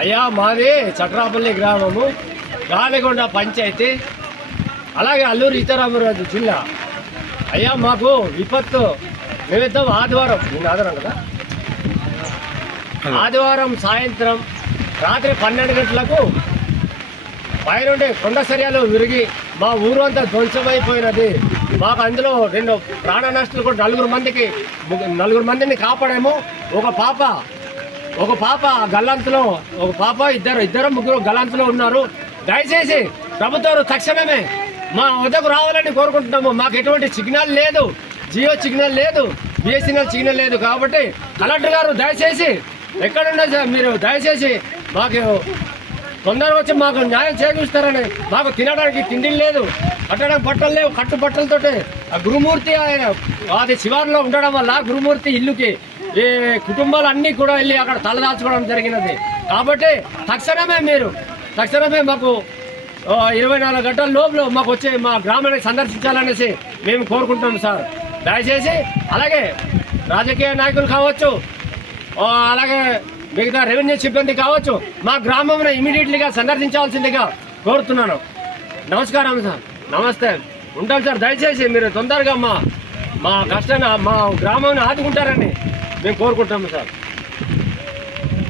అయ్యా మాది చట్రాపల్లి గ్రామము, గాలిగొండ పంచాయతీ, అలాగే అల్లూరు సీతారామరాజు జిల్లా. అయ్యా మాకు విపత్తు నిమిత్తం ఆదివారం, నేను ఆదివారం కదా, ఆదివారం సాయంత్రం రాత్రి 12 గంటలకు పైనుండి కొండ సరియాలు విరిగి మా ఊరు అంతా ధ్వంసమైపోయినది. మాకు అందులో 2 ప్రాణ నష్టాలు కూడా 4 మందిని కాపాడాము. ఒక పాప గల్లంతులో, ఒక పాప ఇద్దరు ముగ్గురు గల్లంతులో ఉన్నారు. దయచేసి ప్రభుత్వం తక్షణమే మా వద్దకు రావాలని కోరుకుంటున్నాము. మాకు ఎటువంటి సిగ్నల్ లేదు, జియో సిగ్నల్ లేదు, బిఎస్ఎన్ఎల్ సిగ్నల్ లేదు. కాబట్టి కలెక్టర్ గారు దయచేసి ఎక్కడున్నా మీరు దయచేసి మాకు తొందరగా వచ్చి మాకు న్యాయం చేకూరుస్తారని. మాకు తినడానికి తిండి లేదు, కట్టడానికి బట్టలు లేవు. కట్టు బట్టలతోటి ఆ గురుమూర్తి ఆయన అది శివారులో ఉండడం వల్ల గురుమూర్తి ఇల్లుకి ఈ కుటుంబాలు అన్నీ కూడా వెళ్ళి అక్కడ తలదాల్చుకోవడం జరిగినది. కాబట్టి తక్షణమే మాకు 24 గంటల లోపల మాకు వచ్చి మా గ్రామాన్ని సందర్శించాలనేసి మేము కోరుకుంటున్నాం సార్. దయచేసి అలాగే రాజకీయ నాయకులు కావచ్చు, అలాగే మిగతా రెవెన్యూ సిబ్బంది కావచ్చు, మా గ్రామంలో ఇమీడియట్లీగా సందర్శించాల్సిందిగా కోరుతున్నాను. నమస్కారం సార్, నమస్తే, ఉంటాం సార్. దయచేసి మీరు తొందరగా మా కష్టాన్ని, మా గ్రామాన్ని ఆదుకుంటారని మేము కోరుకుంటాము సార్.